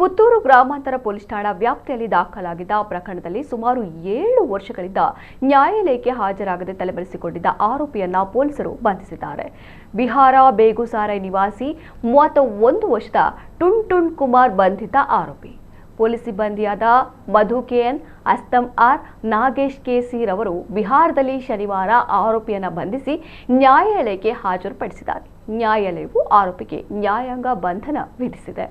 ಪುತ್ತೂರು ಗ್ರಾಮಾಂತರ ಪೊಲೀಸ್ ಠಾಣಾ ವ್ಯಾಪ್ತಿಯಲ್ಲಿ ದಾಖಲಾಗಿದ್ದ ಪ್ರಕರಣದಲ್ಲಿ ಸುಮಾರು 7 ವರ್ಷಗಳಿಂದ ನ್ಯಾಯಾಲಯಕ್ಕೆ ಹಾಜರಾಗದೆ ತಲೆಮರೆಸಿಕೊಂಡಿದ್ದ ಆರೋಪಿಯನ್ನ ಪೊಲೀಸರು ಬಂಧಿಸಿದ್ದಾರೆ. ಬಿಹಾರ ಬೇಗುಸಾರೈ ನಿವಾಸಿ 31 ವರ್ಷದ ಟುನ್ ಕುಮಾರ್ ಬಂಧಿತ ಆರೋಪಿ. ಪೊಲೀಸ್ ಸಿಬ್ಬಂದಿಯಾದ ಮಧು ಕೆಎನ್, ಅಸ್ತಮ್ ಆರ್, ನಾಗೇಶ್ ಕೆಸಿ ರವರು ಬಿಹಾರದಲ್ಲಿ ಶನಿವಾರ ಆರೋಪಿಯನ್ನ ಬಂಧಿಸಿ ನ್ಯಾಯಾಲಯಕ್ಕೆ ಹಾಜರುಪಡಿಸಿದ್ದಾರೆ. ನ್ಯಾಯಾಲಯವು ಆರೋಪಿಗೆ ನ್ಯಾಯಾಂಗ ಬಂಧನ ವಿಧಿಸಿದೆ.